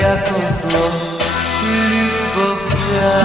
всяко зло любовта.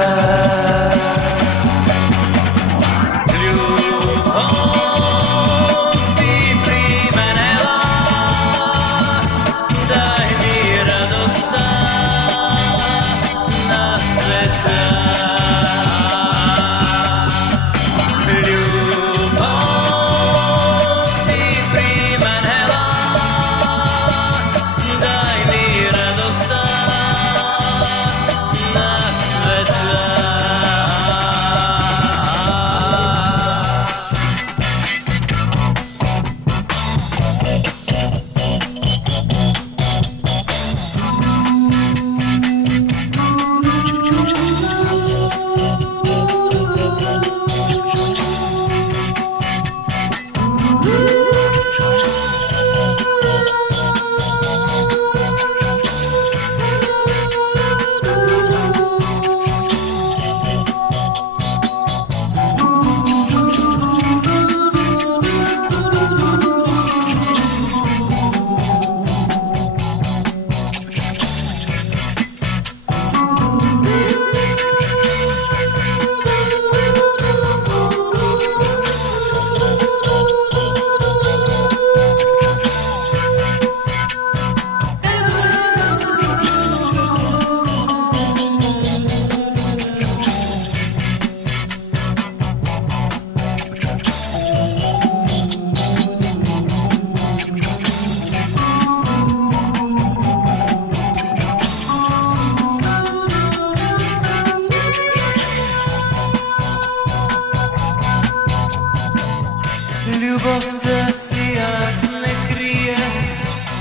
Любовта си аз не крия,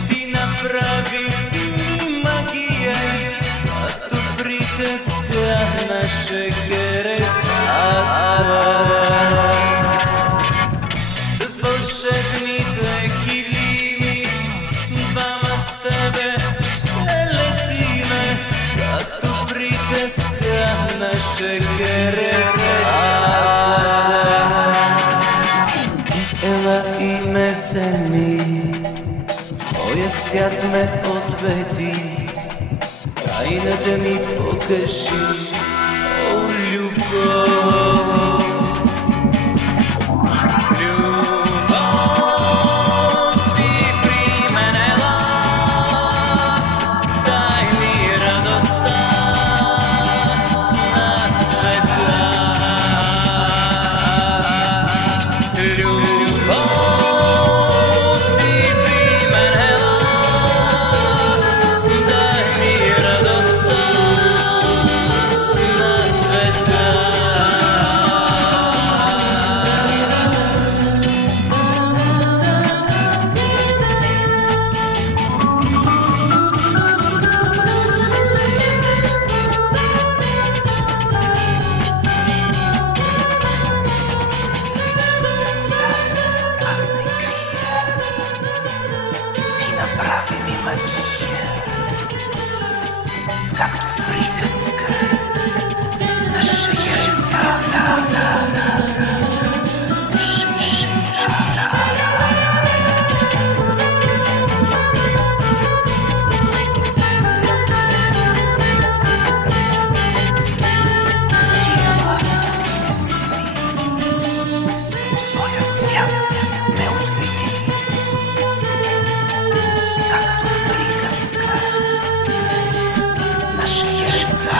ти направи ми магия, като приказка на шегересата. С вълшебните килими двама с тебе ще летиме, като приказка на шегересата. Ела и ме вземи, в твоя свят ме отведи, тайната ми покажи, о любов. Направи ми магия, както в приказка на шегересата. Тила ми ме вземи, в твоя свят ме отведи, както в приказка на шегересата.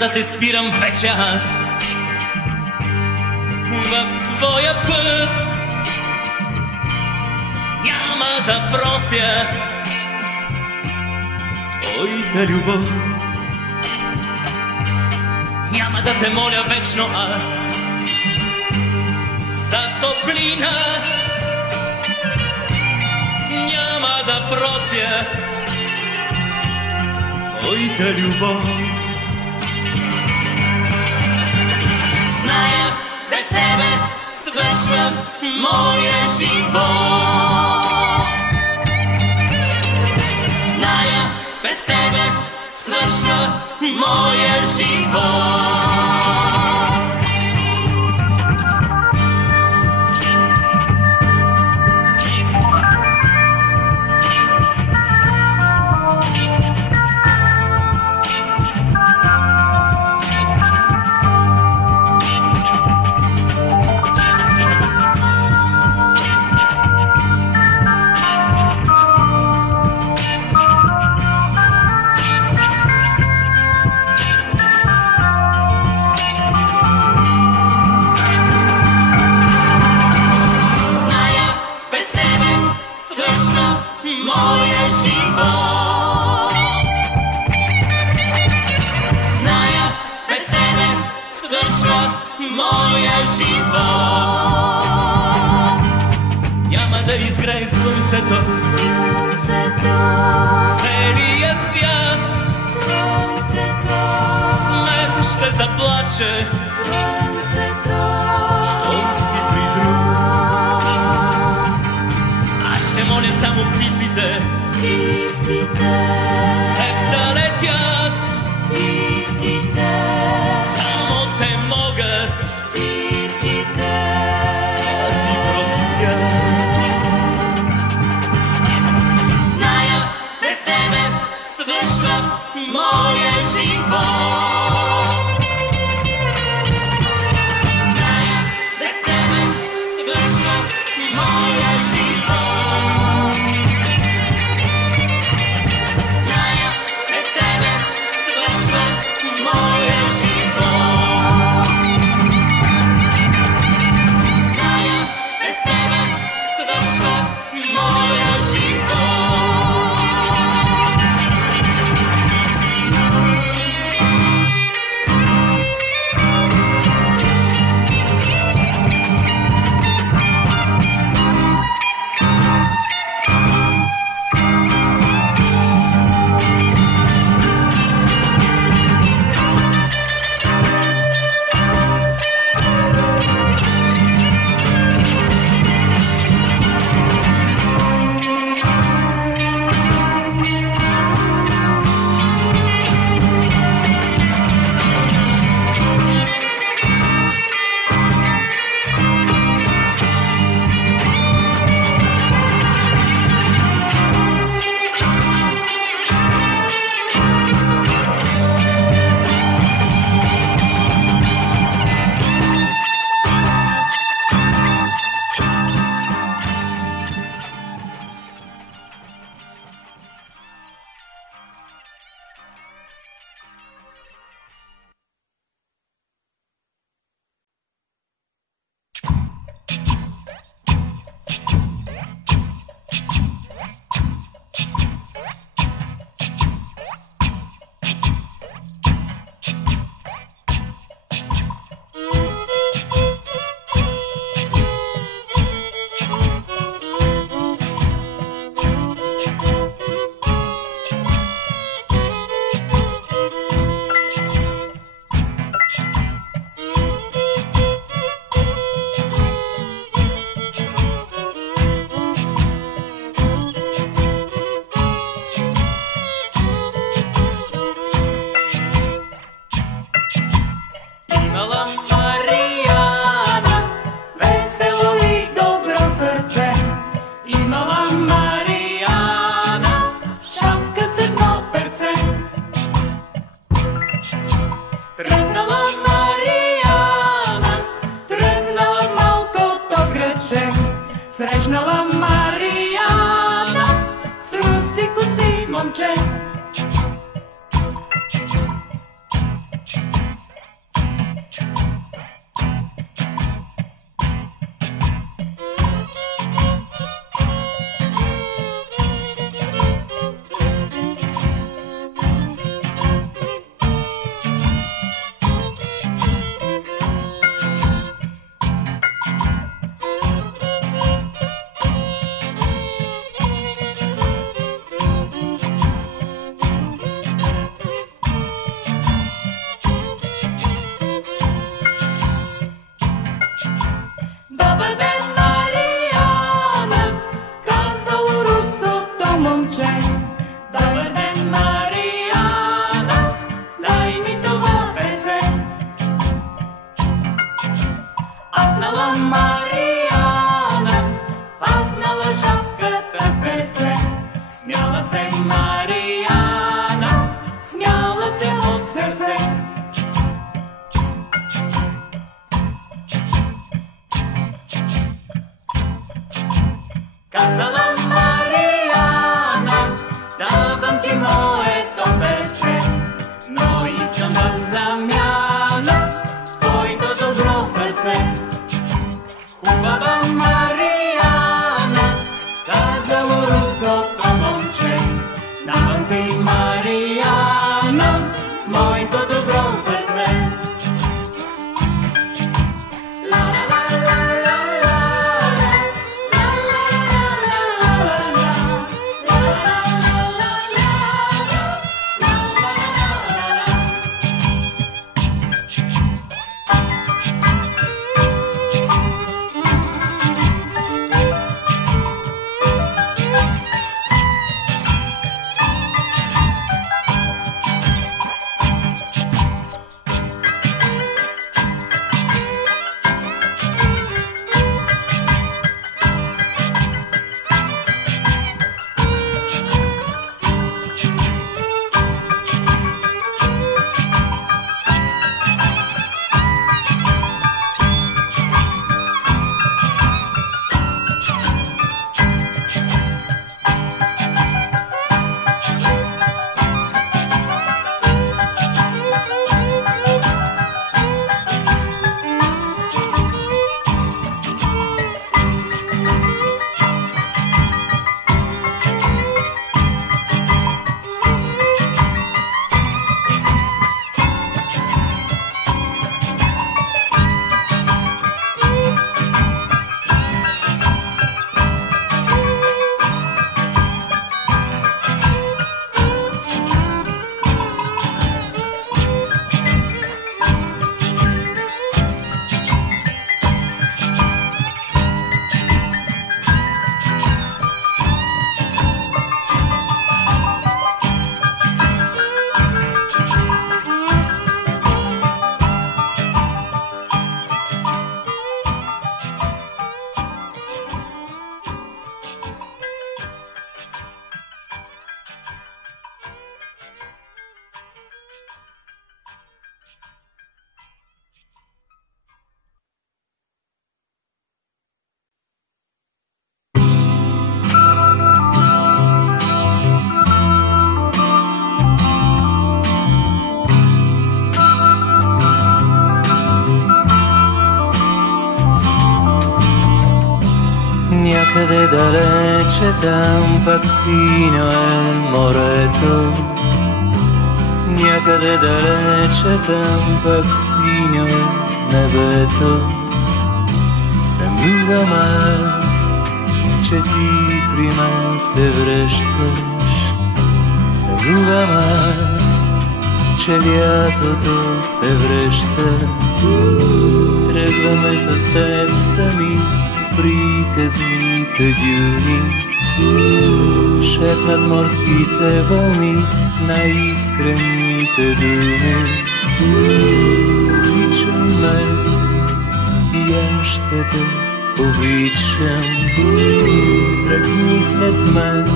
да те спирам вече аз. твоя път. Няма да прося твоята любов. Няма да те моля вечно аз за топлина. Няма да прося твоята любов. Зная, без тебе свършва моя живот. Зная, без тебе свършва моя живот. Моя живот. Няма да изгрее слънцето, целия свят. С мен ще заплаче, щом си при друг. Аз ще моля само птиците с теб да летят. Само те могат моя живот. Зная, без тебе свършва моя живот. Зная, без тебе свършва моя живот. Зная, без тебе свършва моя живот. Срещнала Мариана с руси коси момче. Казала Мариана, давам ти моето перце, но искам в замяна твоето добро сърце. Хубава Мариана, казало руското момче, давам ти Мариана, моето добро сърце. Някъде далече там пак синьо е морето. Някъде далече там пак синьо е небето. Сънувам аз, че ти при мен се връщаш. Сънувам аз, че лятото се връща. Тръгваме с теб сами приказните дюни, шепнат морските вълни най-искрените думи. Обичай ме и аз ще те обичам. Тръгни след мен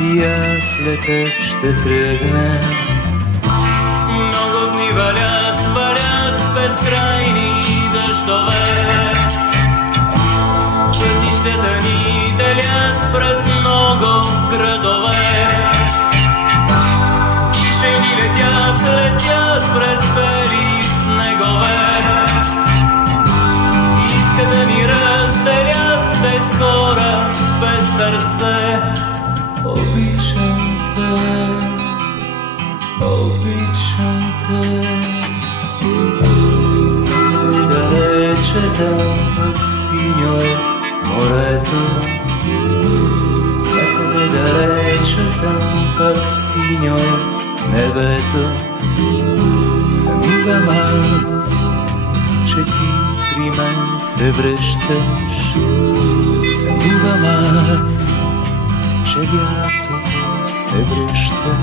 и аз след теб ще тръгна. Много дни валят, валят безкрайни дъждове. Пътищата ни делят през много градове. Кишени летят, летят през бели снегове. Иска да ни разделят тези хора без сърце. Обичам те, обичам те. Далече там пък синьо е морето. Някъде далече там пак синьо е небето. Сънувам аз, че ти при мен се връщаш. Сънувам аз, че лятото се връща.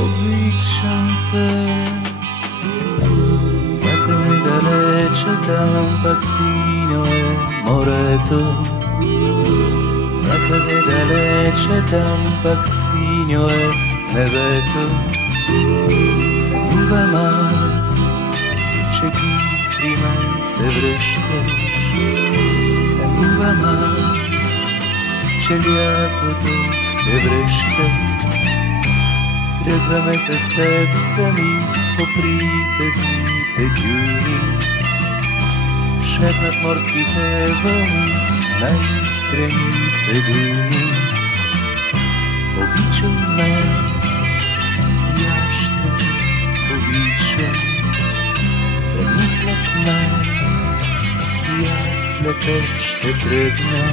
Обичам те, някъде далече там пак синьо е морето. Някъде далече там пак синьо е небето. Сънувам аз, че ти при мен се връщаш. Сънувам аз, че лятото се връща. Тръгваме с теб сами по приказните дюни. Шепнат морските вълни най-искрените думи. Обичай ме, и аз ще обичам. Тръгни след мен, и аз след теб ще тръгна.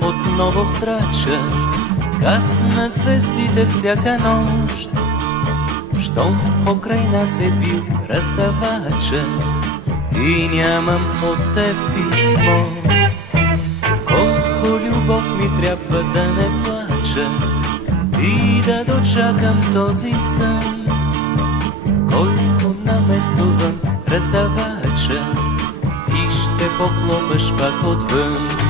Отново встрача, гаснат звездите всяка нощ. Щом покрай нас е бил раздавача и нямам от теб писмо. Колко любов ми трябва да не плача и да дочакам този сън, който наместувам раздавача, ти ще похлопаш пак отвън.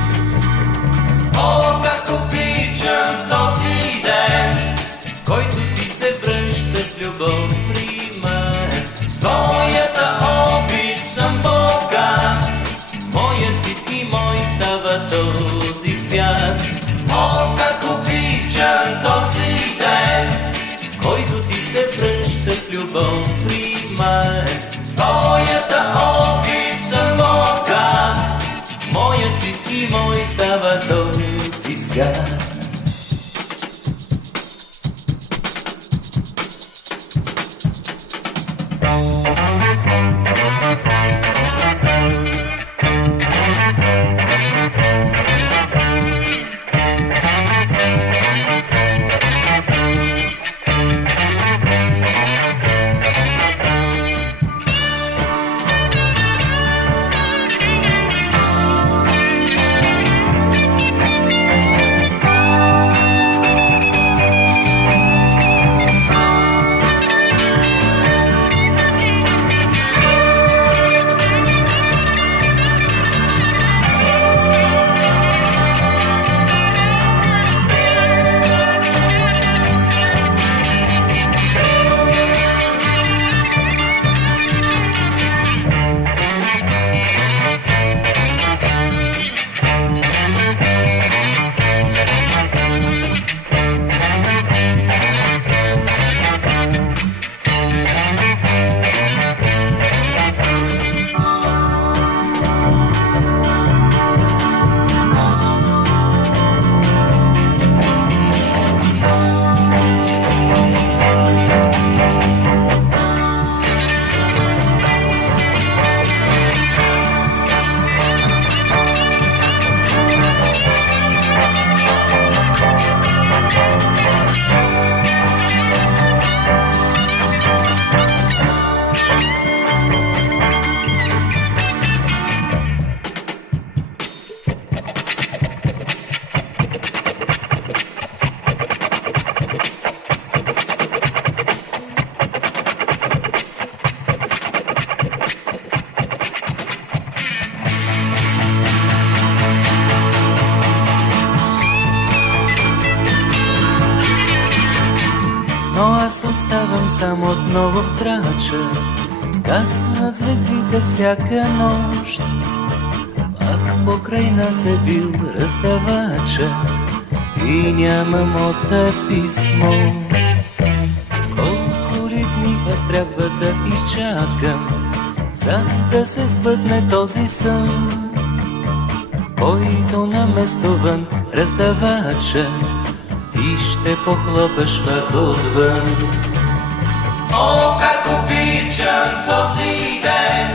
О, как обичам този ден, който ти се връща с любов при мен. С твоята обич съм Бога, моя си и мой става този свят. О, как обичам този ден, който ти се връща с любов при мен. С твоята обич съм Бога, моя си и мой става този свят. Гледам само отново в здрача, гаснат звездите всяка нощ. Пак покрай нас е бил раздавача и нямам от писмо. Колко ли дни аз трябва да изчакам, за да се сбъдне този сън, в който наместо вън раздавача ти ще похлопаш пак отвън. О, как обичам този ден,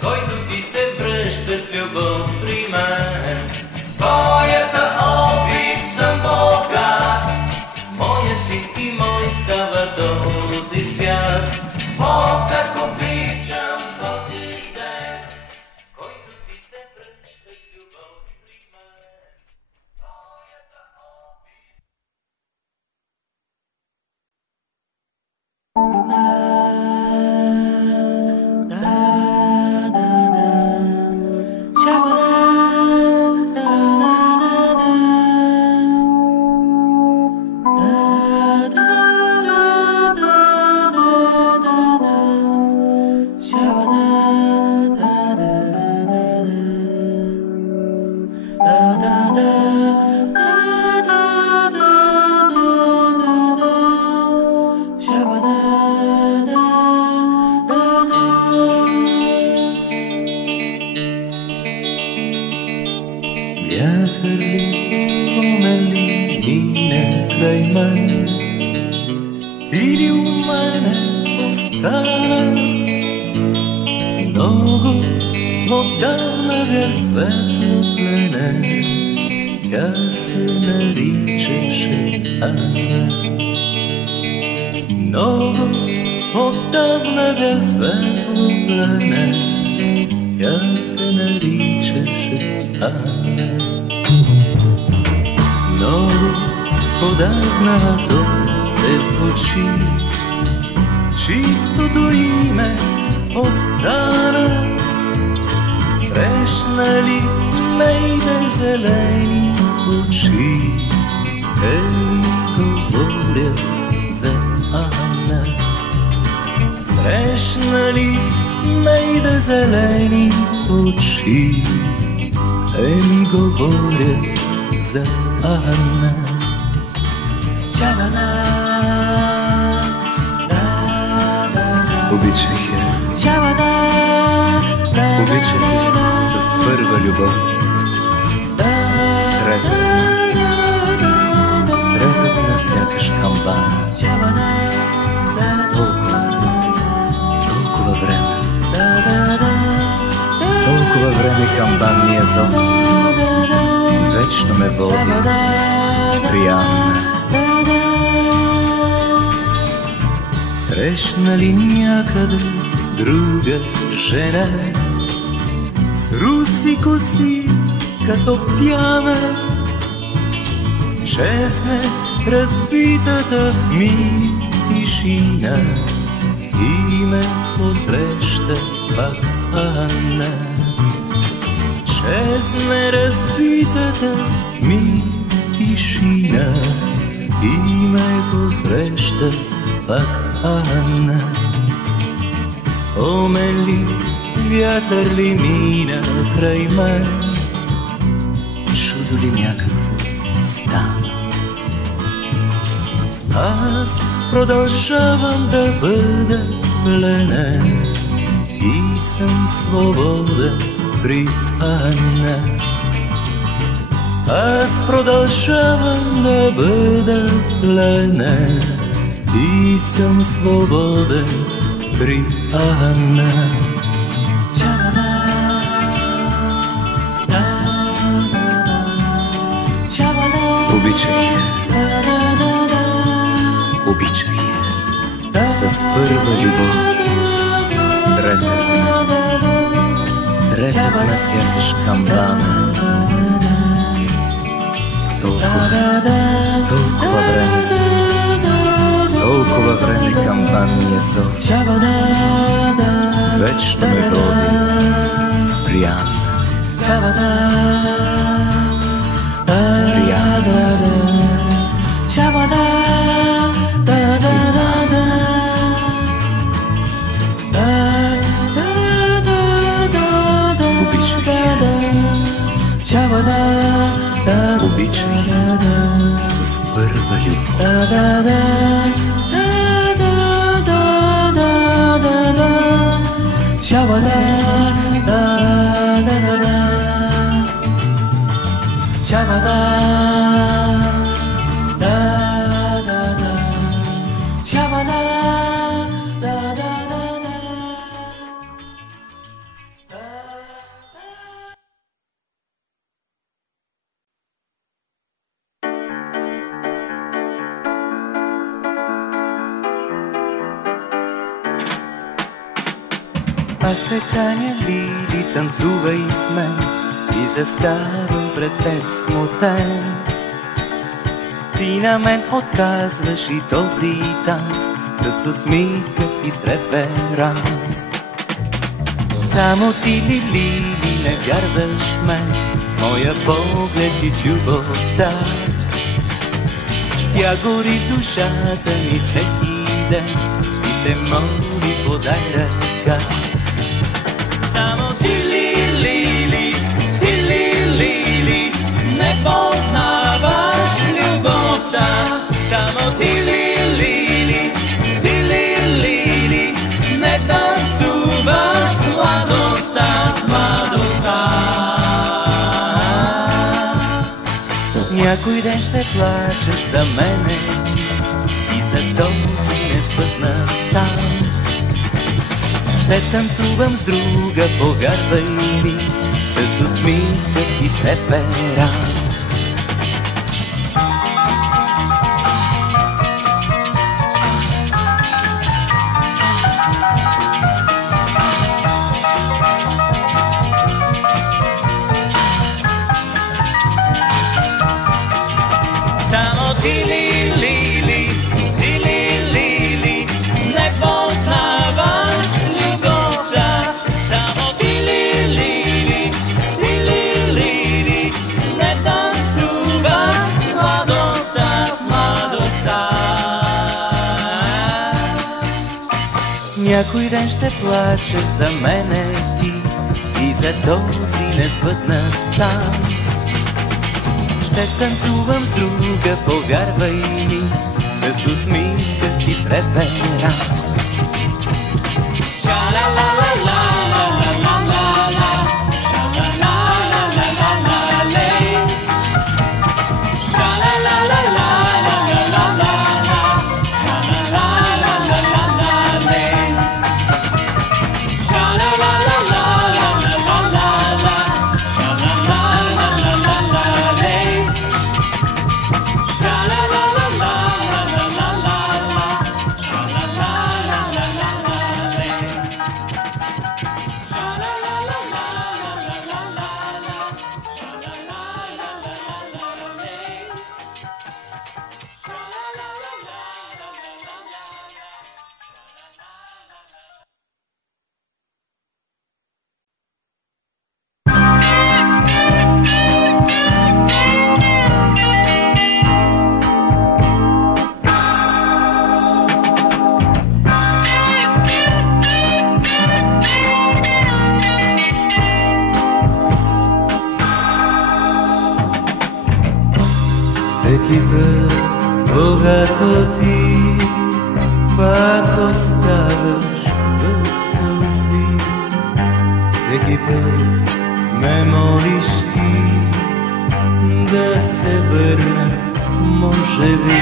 който ти се връща с любов при мен. С твоята обич съм богат, моя си и мой става този свят. О, как обичам този ден, който ти се връща с любов при мен. Твоята обич. Вятър ли, спомен ли мине край мен, или у мене остана? Много отдавна бях светлопленен, тя се наричаше Анна. Много отдавна бях светлопленен, тя се наричаше Анна. Много отдавна то се звучи, чистото име остана. Срещна ли нейде зелени очи, те ми говорят за Анна. Срещна ли нейде зелени очи, те ми говорят за Анна. Обичах я, обичах я с първа любов. Трепетна сякаш камбана. Толкова време, толкова време камбанния зон вечно ме води при Анна. Срещна ли някъде друга жена с руси коси като пяна, чезне разбитата в миг тишина и ме посреща пак Анна. Чезне разбитата ми тишина и ме посреща пак Анна. Спомен ли, вятър ли мина край мен, чудо ли някакво стана. Аз продължавам да бъда пленен и съм свободен при Анна. Аз продължавам да бъда пленен и съм свободен при Анна. Обичах я, обичах я с първа любов. Трепетна, трепетна сякаш камбана. Толкова време, толкова време камбанния зов вечно ме води при Анна. При Анна. обичай с първа любов. Аз се каня, Лили, танцувай с мен и заставам пред теб смутен. Ти на мен отказваш и този танц с усмивка и с реверанс. Само ти, Лили, не вярваш в мен, моя поглед и в любовта. Тя гори в душата ми всеки ден и те моли, подай ръка. Само ти, Лили, не познаваш любовта. Само ти, Лили, не танцуваш с младостта, с младостта. Някой ден ще плачеш за мене и за този несплътнат танц. Ще танцувам с друга, повярвай ми, с усмивка и с реверанс. Само ти, Лили, не познаваш любовта. Само ти, Лили, не танцуваш с младостта, с младостта. Някой ден ще плачеш за мене ти и за този несбъднат танц. Ще танцувам с друга, повярвай ми, с усмивка и с реверанс. Всеки път, когато ти пак оставаш в сълзи, всеки път ме молиш ти да се върна, може би.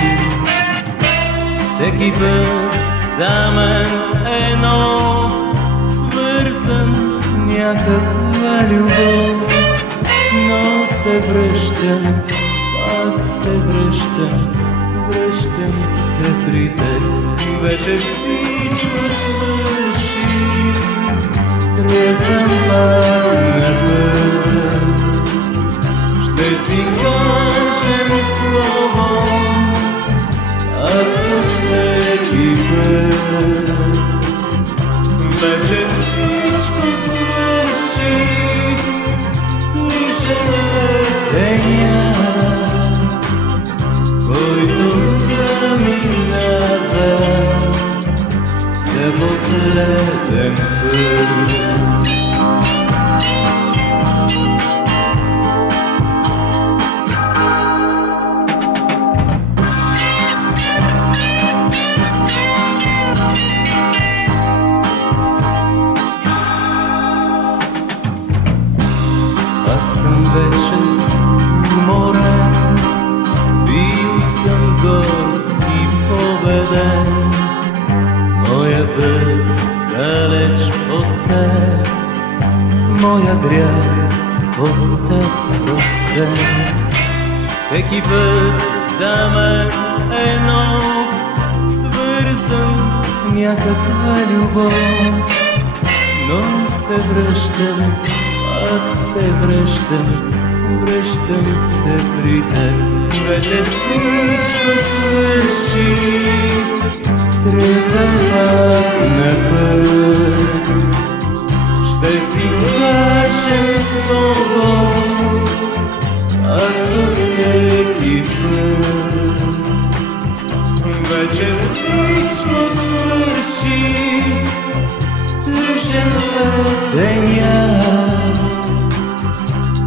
Всеки път за мен едно, свързан с някаква любов, но се връщам, пак се връщам, връщам се при теб. Вече всичко свърши, тръгвам пак на път. Ще си кажем слово, ако всеки път. Вече всичко свърши, тъжен е деня, който заминава за последен път. Аз съм вече уморен, бил съм горд и победен. Моя път далеч от теб, с моя грях от теб простен. Всеки път за мен е нов, свързан с някаква любов. Но се връщам, пак се връщам, връщам се при теб. Вече всичко свърши, тръгвам пак на път. Ще си кажем слово, както всеки път. Вече всичко свърши, тъжен деня,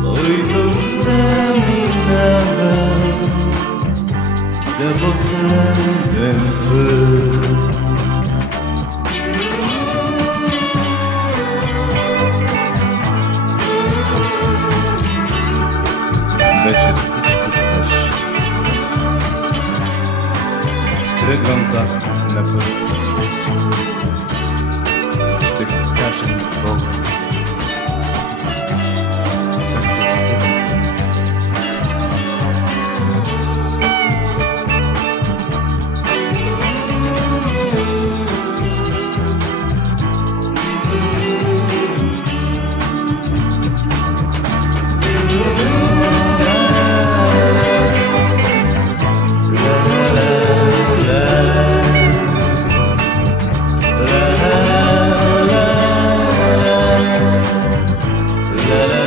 който заминава за последен път. Вече всичко свърши, тръгвам пак на път. Ще си скажем с Бог, както всеки. La